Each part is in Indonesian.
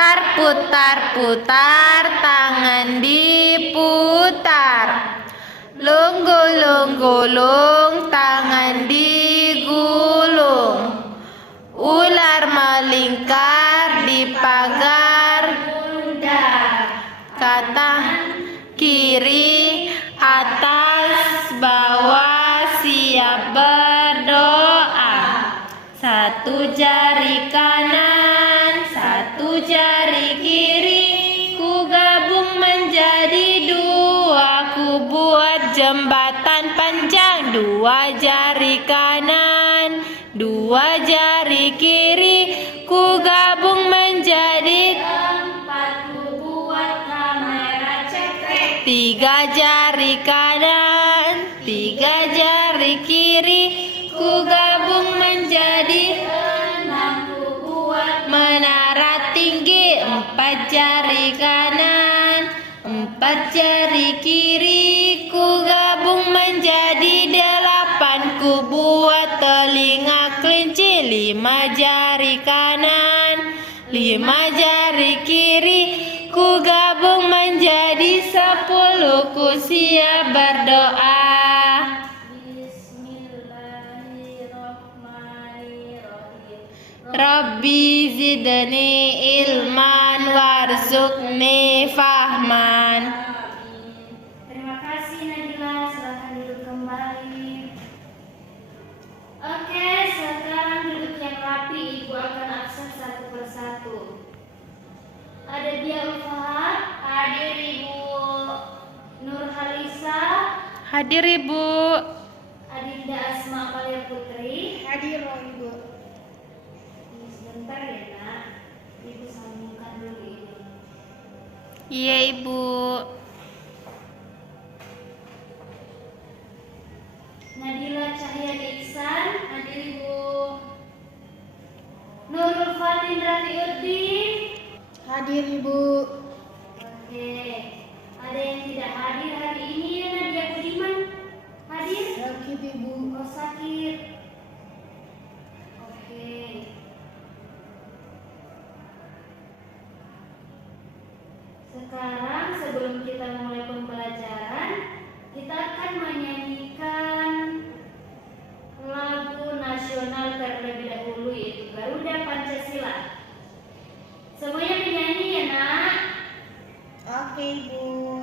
Putar, putar, putar, tangan diputar. Lung gulung gulung, tangan digulung. Ular melingkar di pagar bundar. Kata kiri, atas, bawah, siap berdoa. Satu jari kanan, satu jari kiri, ku gabung menjadi dua. Ku buat jembatan panjang, dua jari kanan, dua jari kiri, ku gabung menjadi empat. Ku buat kamera cekrek, tiga jari kanan, tiga jari kiri, ku gabung menjadi enam. Ku buat menara tinggi, empat jari kanan, empat jari kiri, ku gabung menjadi delapan. Ku buat telinga kelinci, lima jari kanan, lima jari kiri, ku gabung menjadi sepuluh. Ku siap berdoa. Rabbi zidni ilman warzuqni fahman. Terima kasih Nadila, silakan duduk kembali. Oke, sekarang duduk yang rapi. Ibu akan absen satu persatu. Ada Dia Ulfahar, hadir Ibu Nur Halisa, Hadir Ibu. Adinda Asma Amalia Putri, Hadir Ibu. sebentar ya nak, Ibu sambungkan dulu ini. Iya Ibu. Nadila Cahyadi Iksan, hadir Ibu. Nurul Fatin Rafiuddin, Hadir Ibu. oke. Ada yang tidak hadir hari ini ya Nadia Budiman? Hadir? Sakit Ibu. Oh sakit. Oke. Sekarang sebelum kita mulai pembelajaran, kita akan menyanyikan lagu nasional terlebih dahulu, yaitu Garuda Pancasila. Semuanya menyanyi ya nak? Oke Ibu.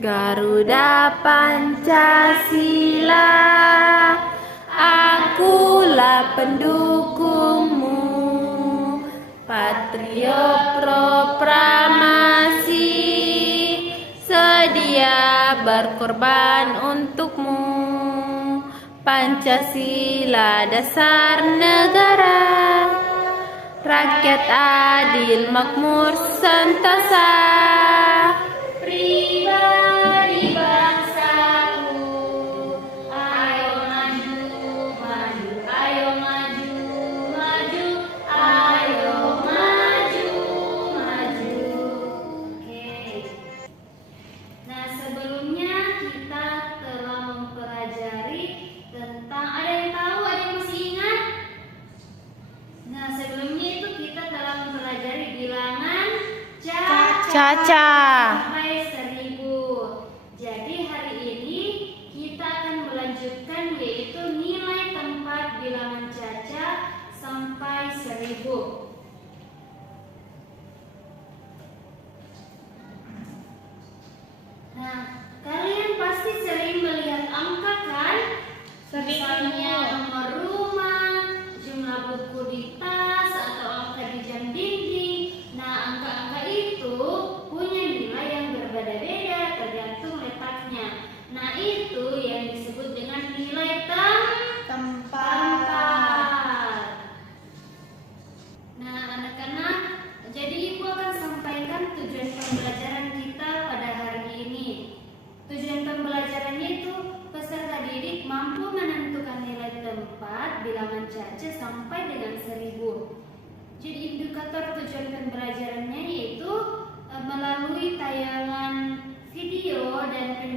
Garuda Pancasila, akulah pendukungmu. Patriot proklamasi, sedia berkorban untukmu. Pancasila dasar negara, rakyat adil makmur sentosa. Pribadi bangsaku, ayo maju, maju, ayo maju, maju, ayo maju, maju. Oke. Nah, sebelumnya kita telah mempelajari tentang, ada yang tahu, ada yang masih ingat? Nah, sebelumnya itu kita telah mempelajari bilangan Caca. sampai 1000. Jadi hari ini kita akan melanjutkan, yaitu nilai tempat bilangan caca sampai 1000. Nah, kalian pasti sering melihat angka kan? Misalnya nomor rumah, jumlah buku di tas, atau angka di jam dinding. Nah, angka-angka itu punya nilai yang berbeda-beda tergantung letaknya. Nah, itu yang disebut dengan nilai tempat. Nah, anak-anak, jadi Ibu akan sampaikan tujuan pembelajaran kita pada hari ini. Tujuan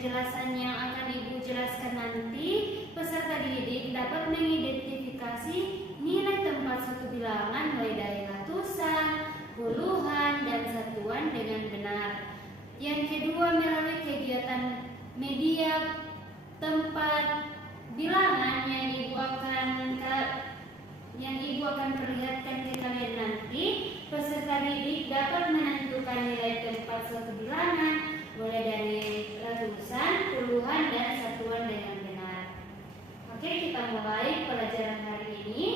penjelasan yang akan Ibu jelaskan nanti, peserta didik dapat mengidentifikasi nilai tempat suatu bilangan mulai dari ratusan, puluhan, dan satuan dengan benar. Yang kedua, melalui kegiatan media tempat bilangan yang Ibu akan perlihatkan ke kalian nanti, peserta didik dapat menentukan nilai tempat suatu bilangan mulai dari ratusan, puluhan, dan satuan dengan benar. Oke, kita mulai pelajaran hari ini.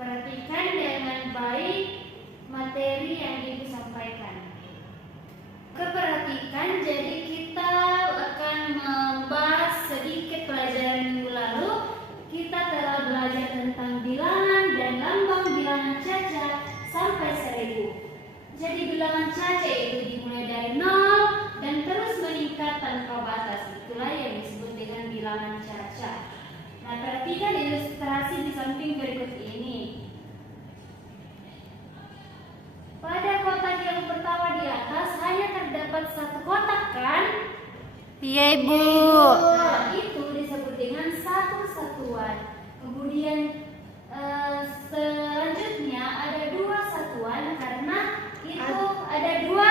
Perhatikan dengan baik materi yang Ibu sampaikan. Perhatikan, jadi kita akan membahas sedikit pelajaran minggu lalu. Kita telah belajar tentang bilangan dan lambang bilangan caca sampai 1000. Jadi bilangan caca itu dimulai dari 0 dan terus meningkat tanpa batas. Itulah yang disebut dengan bilangan caca. Nah, perhatikan ilustrasi di samping berikut ini. Pada kotak yang pertama di atas hanya terdapat satu kotak, kan? Iya, Ibu. Nah, itu disebut dengan satu satuan. Kemudian selanjutnya ada dua satuan karena itu ada dua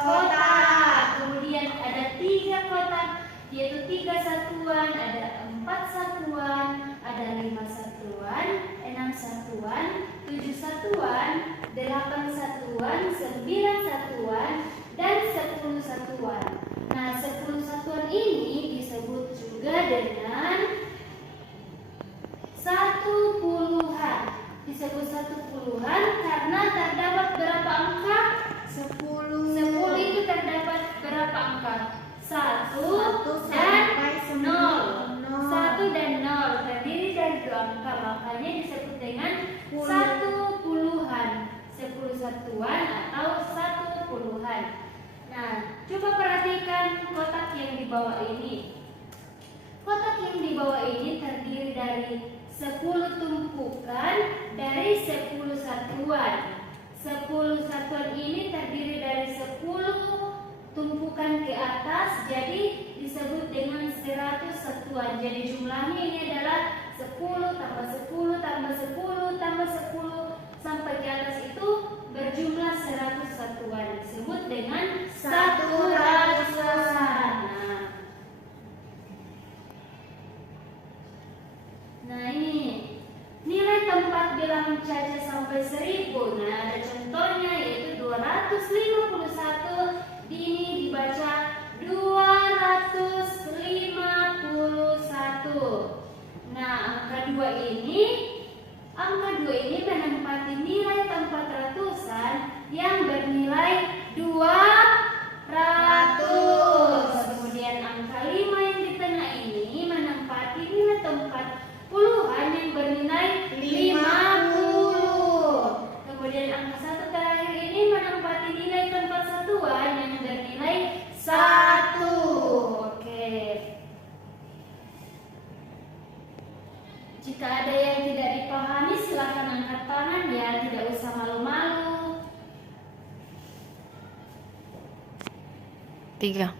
kotak. Kemudian ada 3 kotak, yaitu 3 satuan, ada 4 satuan, ada 5 satuan, 6 satuan, 7 satuan, 8 satuan, 9 satuan, dan 10 satuan. Nah, 10 satuan ini disebut juga dengan satu puluhan. Disebut satu puluhan karena terdapat berapa angka? 10 itu terdapat berapa angka? 1 dan 0. 1 dan 0 terdiri dari 2 angka, makanya disebut dengan satu puluhan. 10 satuan atau satu puluhan. Nah, coba perhatikan kotak yang di bawah ini. Kotak yang di bawah ini terdiri dari 10 tumpukan dari 10 satuan. 10 satuan ini terdiri dari 10 tumpukan ke atas, jadi disebut dengan 100 satuan. Jadi jumlahnya ini adalah 10 tambah 10 tambah 10 tambah 10 sampai ke atas itu berjumlah 100 satuan. Disebut dengan satu ratusan. Nah, ini nilai tempat bilangan caca sampai 1000. Nah, ada contohnya yaitu 251. Ini dibaca 251. Nah, angka 2 ini menempati nilai tempat ratusan yang bernilai 200. Kemudian angka 5 yang di tengah ini menempati nilai tempat puluhan yang bernilai 50. Kemudian angka 1 terakhir ini menempati nilai tempat satuan yang bernilai 1. Oke. Jika ada yang tidak dipahami silakan angkat tangan ya, tidak usah malu-malu. 3.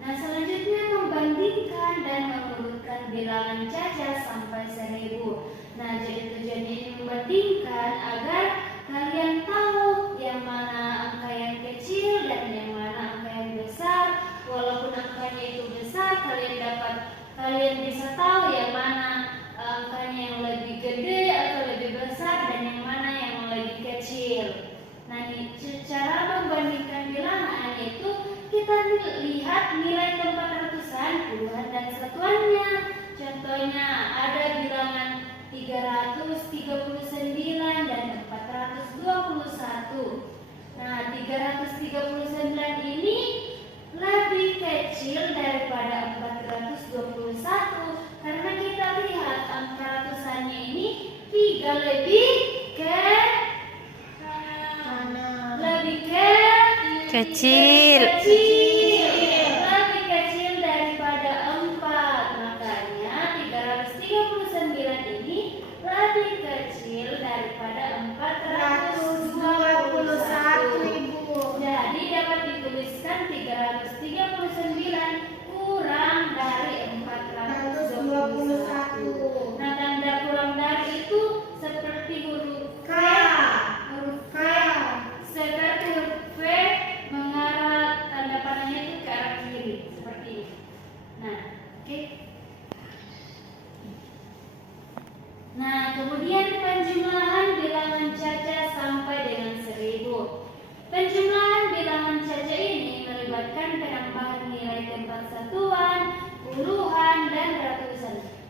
Nah, selanjutnya membandingkan dan mengurutkan bilangan caca sampai 1000. Nah, jadi tujuannya ini membandingkan agar kalian tahu yang mana angka yang kecil dan yang mana angka yang besar. Walaupun angkanya itu besar, kalian bisa tahu yang mana angkanya yang lebih gede atau lebih besar dan yang mana yang lebih kecil. Nah, cara membandingkan bilangan itu kita lihat nilai tempat ratusan, puluhan, dan satuannya. Contohnya ada bilangan 339 dan 421. Nah, 339 ini lebih kecil daripada 421 karena kita lihat angka ratusannya ini 3 lebih Kecil. Lebih kecil daripada 4. Makanya 339 ini lebih kecil daripada 421. Jadi dapat dituliskan 339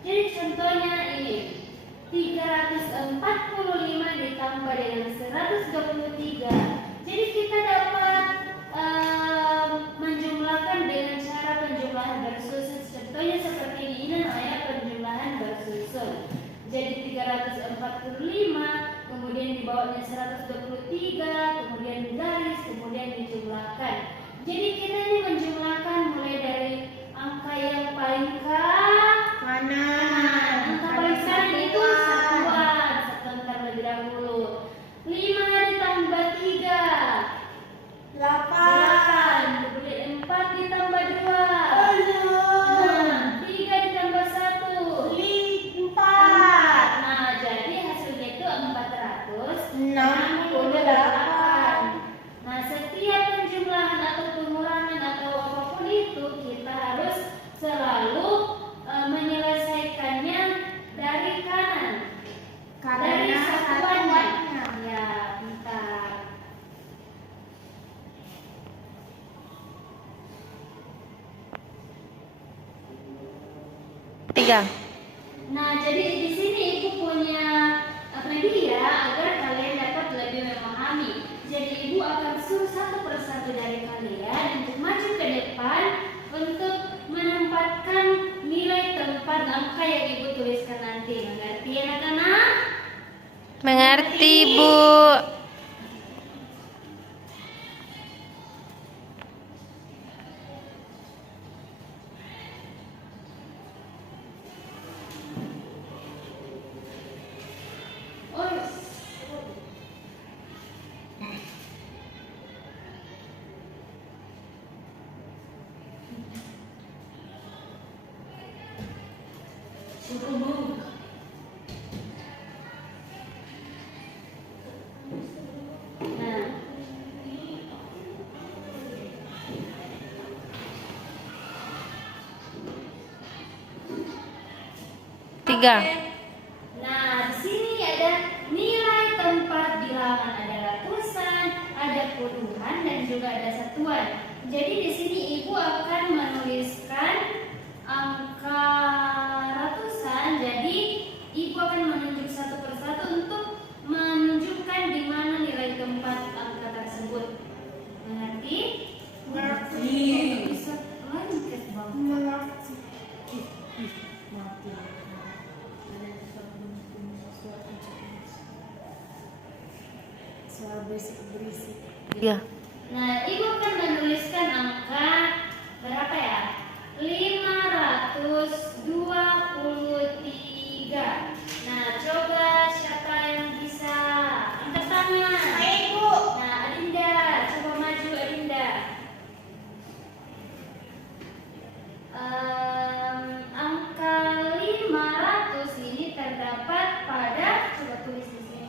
Jadi contohnya ini 345 ditambah dengan 123. Jadi kita dapat menjumlahkan dengan cara penjumlahan bersusun. Contohnya seperti ini namanya penjumlahan bersusun. Jadi 345 kemudian dibawanya 123, kemudian digaris, kemudian dijumlahkan. Jadi kita ini menjumlahkan mulai dari angka yang paling kanan. Angka paling kanan itu satuan terlebih dahulu. 5 ditambah 3 8, kemudian 4 ditambah 2 3 ditambah 1 4. Nah, jadi hasilnya itu 468. Nah, setiap penjumlahan atau pengurangan atau apapun itu kita harus selalu menyelesaikannya dari kanan. Dari satuannya. Ya, bentar. Tiga. Nah, jadi di sini Ibu punya media agar kalian dapat lebih memahami. Jadi Ibu akan suruh satu persatu dari kalian untuk maju ke depan untuk menempatkan nilai tempat angka yang Ibu tuliskan nanti. Mengerti anak-anak? Mengerti, Bu. Oh, nah, Tiga. nah, di sini ada nilai tempat bilangan, ada ratusan, ada puluhan, dan juga ada satuan. Jadi di sini Ibu akan menuliskan angka ratusan. Jadi Ibu akan menunjuk satu persatu untuk menunjukkan di mana nilai tempat angka tersebut. Mengerti? Mengerti. Bisa lanjut, Bang. Suara berisik. Tiga. Nah, Ibu akan menuliskan angka berapa ya? 523. Nah, coba siapa yang bisa angkat tangan? Ibu. Nah, Adinda, coba maju Adinda. Angka 500 ini terdapat pada, coba tulis di sini.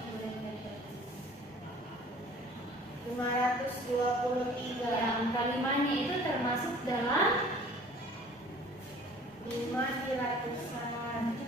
523. Ya, angka 5-nya itu termasuk dalam 5 di ratusan.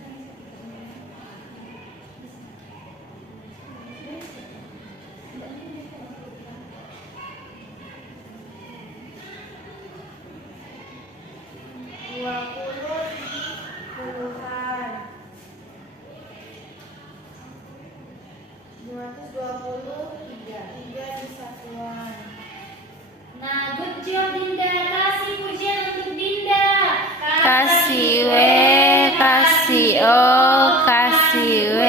Nah, good job Dinda. Kasih pujian untuk Dinda. Kasih W, kasih O, kasih W.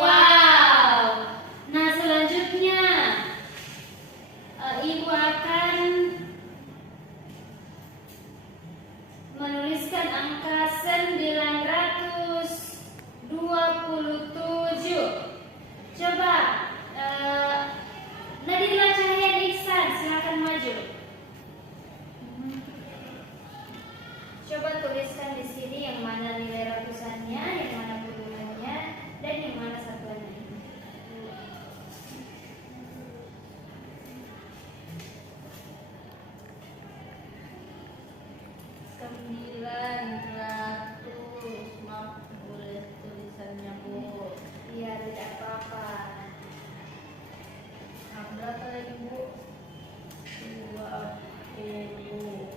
Wow. Nah, selanjutnya Ibu akan menuliskan angka 927. Coba Nadila Cahaya Iksan, silakan maju. Coba tuliskan di sini yang mana nilai ratusannya, yang mana puluhannya, dan yang mana satuannya. 900. Maaf, boleh tulisannya Bu. Iya, tidak apa-apa. Nah, berapa lagi Bu? 20.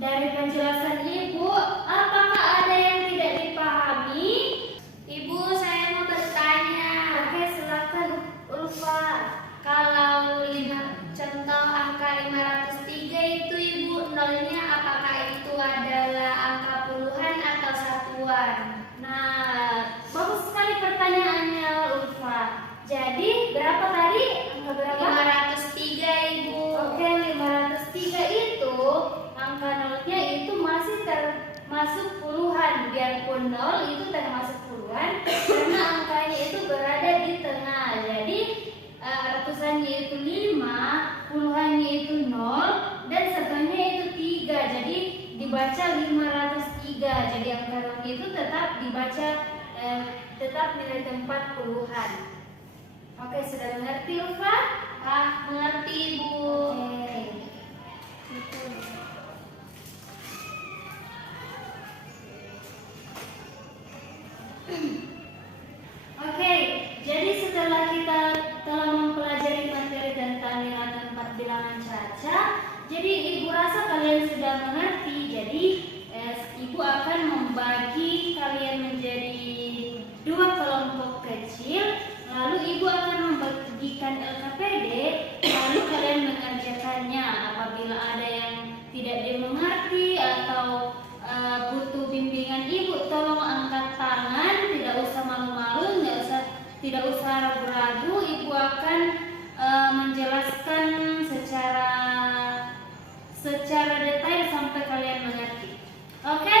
Dari penjelasan Ibu, apakah ada yang tidak dipahami? Ibu, saya mau bertanya. Oke, silakan Ulfa. Kalau contoh angka 503 itu Ibu, nolnya apakah itu adalah angka puluhan atau satuan? Nah, bagus sekali pertanyaannya Ulfa. Jadi berapa tadi? Angka berapa? 503 Ibu. Oke, 503 itu angka nolnya itu masih termasuk puluhan. Biarpun nol itu termasuk puluhan karena angkanya itu berada di tengah. Jadi ratusannya itu 5, puluhannya itu 0, dan satunya itu 3. Jadi dibaca 503. Jadi angka nol itu tetap dibaca tetap nilai tempat puluhan. Oke, sudah mengerti Ulfa? Mengerti Ibu. Oke, jadi setelah kita telah mempelajari materi tentang nilai tempat bilangan caca, jadi Ibu rasa kalian sudah mengerti. Jadi Ibu akan membagi kalian menjadi 2 kelompok kecil, lalu Ibu akan membagikan LKPD, lalu kalian mengerjakannya. Apabila ada yang tidak dimengerti atau butuh bimbingan Ibu, tolong angkat tangan, tidak usah malu-malu, tidak usah ragu-ragu. Ibu akan menjelaskan secara detail sampai kalian mengerti. Oke,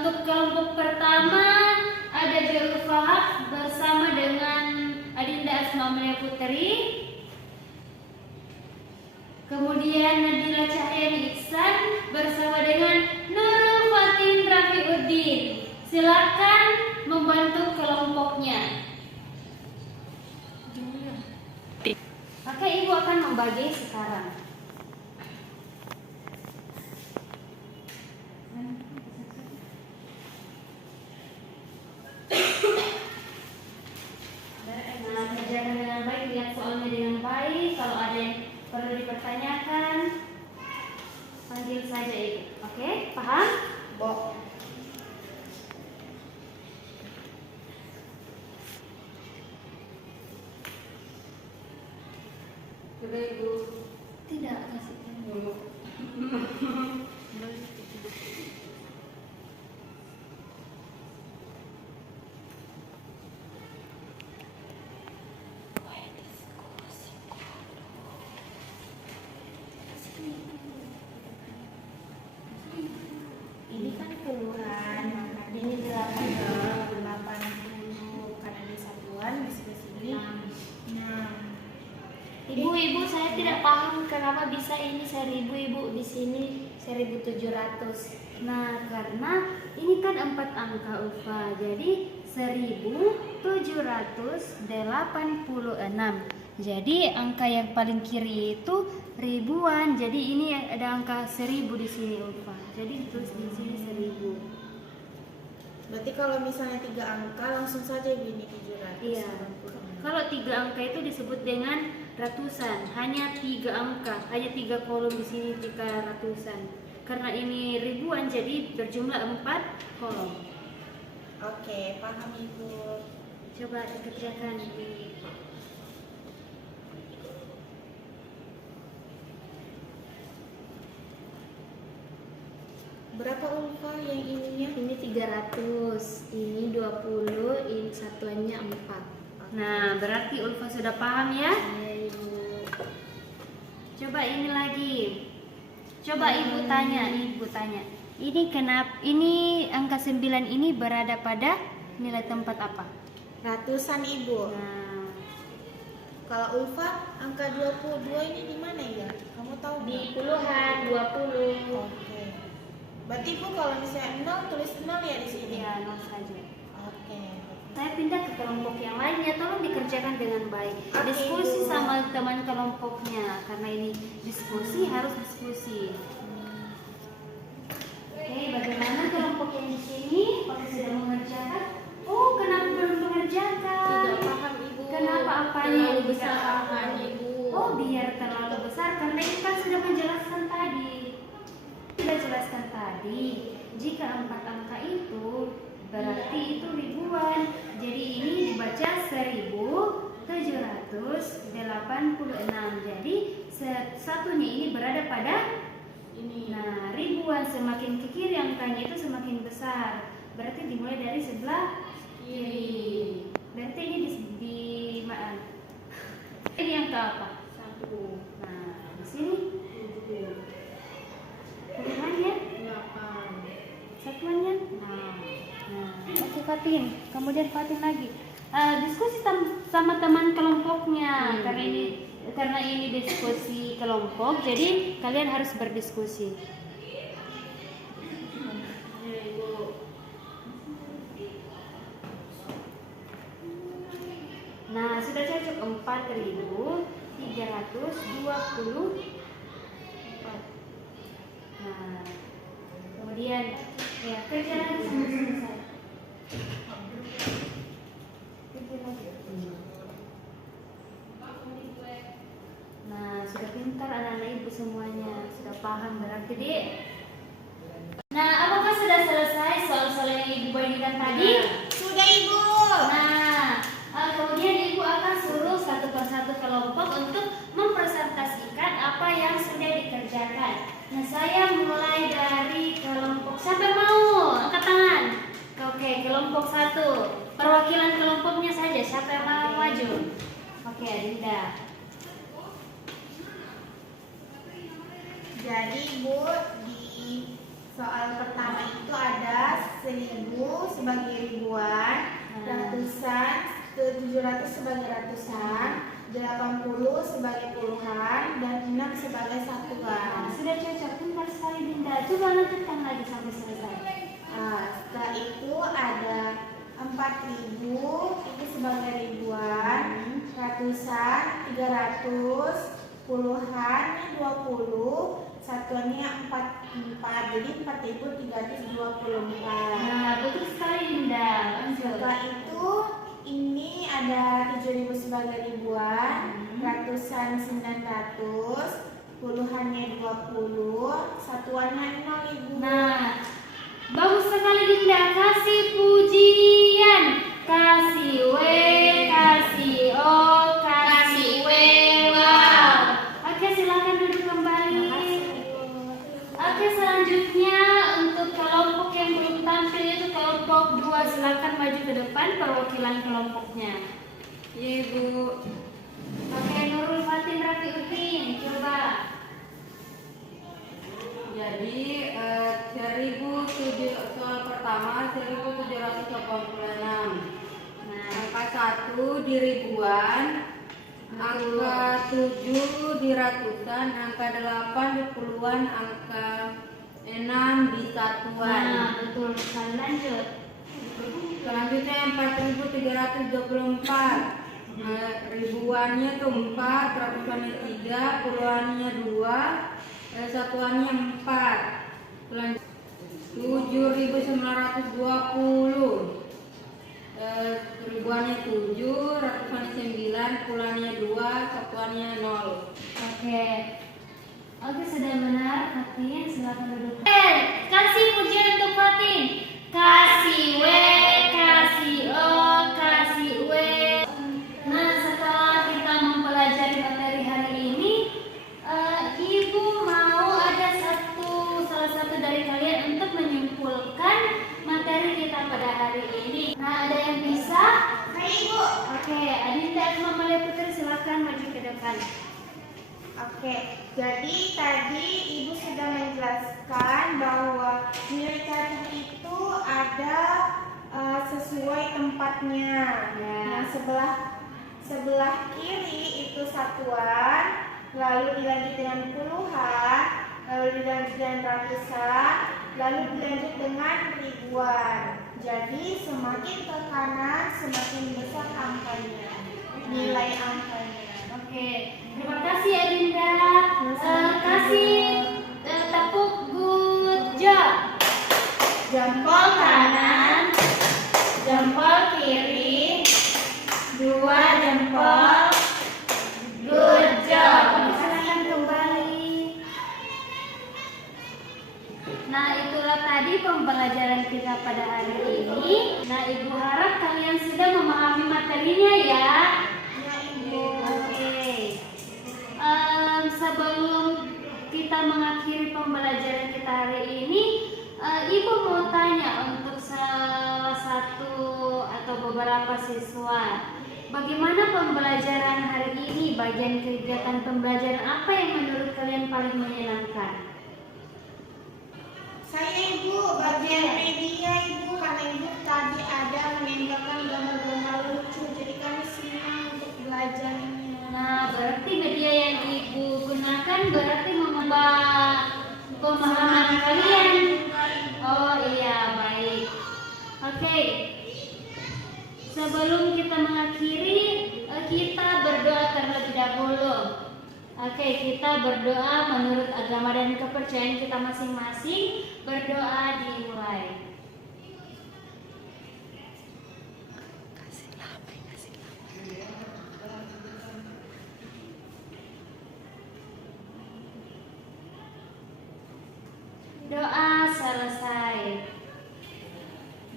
untuk kelompok pertama ada Jul Fahab bersama dengan Adinda Asma Amelia Putri. Kemudian Nadila Cahyani Iksan bersama dengan Nurul Fatin Rafiuddin. Silakan membantu kelompoknya. Oke, Ibu akan membagi sekarang. Nah, kerjakan dengan baik, lihat soalnya dengan baik. Kalau ada yang perlu dipertanyakan, panggil saja Ibu. Oke, paham? Bo. Sudah Ibu. Tidak kasih dulu. Ini kan puluhan, ini 80, karena ini satuan di sini. Nah, Ibu, saya tidak paham kenapa bisa ini 1000 Ibu, di sini 1700. Nah, karena ini kan 4 angka Ulfa. Jadi 1786. Jadi angka yang paling kiri itu ribuan. Jadi ini ada angka 1000 di sini Ulfa. Jadi ditulis di sini 1000. berarti kalau misalnya 3 angka langsung saja gini 700. Iya. Kalau 3 angka itu disebut dengan ratusan. Hanya 3 angka, hanya 3 kolom di sini 3 ratusan. Karena ini ribuan, jadi berjumlah 4 kolom. Oke, paham Ibu. Coba dikerjakan ini. Berapa Ulfa yang ininya? Ini 300, ini 20, ini satuannya 4. Nah, berarti Ulfa sudah paham ya? Iya Ibu. Coba ini lagi. Coba Ibu tanya. Ini kenapa ini angka 9 ini berada pada nilai tempat apa? Ratusan Ibu. Nah, Kalau Ulfa angka 22 ini di mana ya? Kamu tahu di nggak? puluhan 20. Oke. Berarti Ibu kalau misalnya 0 tulis 0 ya di sini. Ya, 0 saja. Oke. Saya pindah ke kelompok yang lainnya, tolong dikerjakan dengan baik. Oke, Diskusi Ibu. sama teman kelompoknya, karena ini diskusi harus diskusi. Oke, bagaimana kelompok yang di sini? Apakah sudah mengerjakan? Oh, kenapa belum mengerjakan? Tidak paham Ibu. Kenapa apanya Terlalu yang besar tidak paham? angkanya Ibu. Oh, biar terlalu besar karena itu kan sudah menjelaskan tadi. Baca jelaskan tadi, jika 4 angka itu berarti itu ribuan. Jadi ini dibaca 1786. Jadi satunya ini berada pada ini. Nah, ribuan, semakin ke kiri angkanya itu semakin besar. Berarti dimulai dari sebelah kiri. Berarti ini ini angka apa? 1. Nah, di sini puluhannya 8. Satuannya 6. Nah, oke Fatin. Kemudian Fatin lagi diskusi sama teman kelompoknya. Karena ini diskusi kelompok, jadi kalian harus berdiskusi. Nah, sudah cocok 4.324. Nah, kemudian ya kerja lagi sampai selesai. Nah, sudah pintar anak-anak ibu semuanya, sudah paham berarti Dek. Nah, apakah sudah selesai soal-soal yang ibu bagikan tadi? Sudah Ibu. Nah, kemudian ibu akan suruh satu persatu kelompok untuk mempresentasikan apa yang sudah dikerjakan. Nah, saya mulai dari kelompok, siapa yang mau angkat tangan? Oke, kelompok 1. Perwakilan kelompoknya saja, siapa yang mau maju? Oke, Dinda. Jadi Ibu, di soal pertama itu ada 1000 sebagai ribuan, ratusan, 700 sebagai ratusan, 80 sebagai puluhan, dan 6 sebagai satuan. Sudah cocok, pintar sekali Dinda. Coba lanjutkan lagi sampai selesai. Setelah itu ada 4000 itu sebagai ribuan, ratusan, 300, puluhan 20, satuannya 44. Jadi 4324. Nah, betul sekali Dinda. Lanjut. Setelah itu ini ada 7000 sebagai ribuan, ratusan 900, puluhannya 20, satuannya 0.000. Nah, bagus sekali Dinda. Kasih pujian. Kasih W, kasih O, kasih W. Wow. Oke, silakan duduk kembali. Oke, selanjutnya untuk kelompok yang belum tampil itu kelompok 2. Silakan maju ke depan perwakilan kelompoknya. Iya Ibu. Oke, Nurul Fatin Rafi Utin, coba. Jadi soal pertama 1786. Nah, Angka 1 di ribuan, angka 7 di ratusan, angka 8 di puluhan, angka 6 di satuan. nah betul sekali. Lanjut. Selanjutnya 4324. Ribuannya itu 4, ratusannya 3, puluhannya 2, satuannya 4. Selanjutnya 7920. Ribuannya 7, ratusannya 9, puluhannya 2, satuannya 0. Oke, sudah benar Fatin, silakan duduk. Kasih pujian untuk Fatin. Kasih W, kasih O, kasih W. Nah, setelah kita mempelajari materi hari ini, Ibu mau ada salah satu dari kalian untuk menyimpulkan materi kita pada hari ini. Nah, ada yang bisa? Hai Ibu. Oke, Adinda Asma Malia Putri, silakan maju ke depan. Oke, jadi tadi Ibu sudah menjelaskan bahwa nilai cantik itu ada sesuai tempatnya. Nah, sebelah kiri itu satuan, lalu dilanjut dengan puluhan, lalu dilanjut dengan ratusan, lalu dilanjut dengan ribuan. Jadi semakin ke kanan semakin besar angkanya, nilai angkanya. Oke, terima kasih Adinda. Kasih tepuk good job. Jempol kanan, jempol kiri, 2 jempol. Good job. Silakan kembali. kita pada hari ini. Nah, Ibu harap kalian sudah memahami materinya ya. Ya, Ibu. Oke. Sebelum kita mengakhiri pembelajaran kita hari ini, Ibu mau tanya untuk salah satu atau beberapa siswa, bagaimana pembelajaran hari ini? Bagian kegiatan pembelajaran apa yang menurut kalian paling menyenangkan? Saya Ibu, bagian media Ibu, karena Ibu tadi ada menembakkan gambar-gambar lucu, jadi kami senang untuk belajarnya. Nah, berarti media yang Ibu gunakan berarti mengubah pemahaman kalian. Oh iya, baik. Oke. Sebelum kita mengakhiri, kita berdoa terlebih dahulu. Oke, kita berdoa menurut agama dan kepercayaan kita masing-masing. Berdoa dimulai. Doa selesai.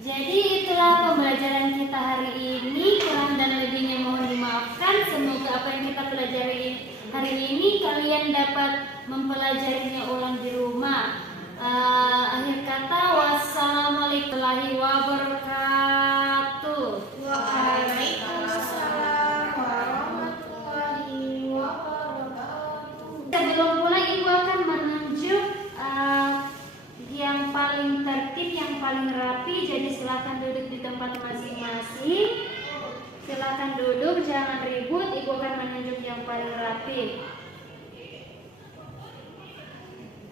Jadi itulah pembelajaran kita hari ini. Kurang dan lebihnya mohon dimaafkan. Semoga apa yang kita pelajari hari ini kalian dapat mempelajarinya ulang di rumah. Akhir kata, wassalamualaikum warahmatullahi wabarakatuh. Waalaikumsalam warahmatullahi wabarakatuh. Sebelum mulai, Ibu akan menunjuk yang paling tertib, yang paling rapi. Jadi silakan duduk di tempat masing-masing. Silakan duduk, jangan ribut. Ibu akan menunjuk yang paling rapi.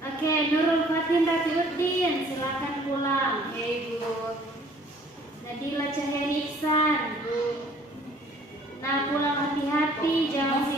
Oke, Nurul Fatin Rafiuddin, silakan pulang. Ibu. Nadila Cahyani Iksan. Nah, pulang hati-hati, jangan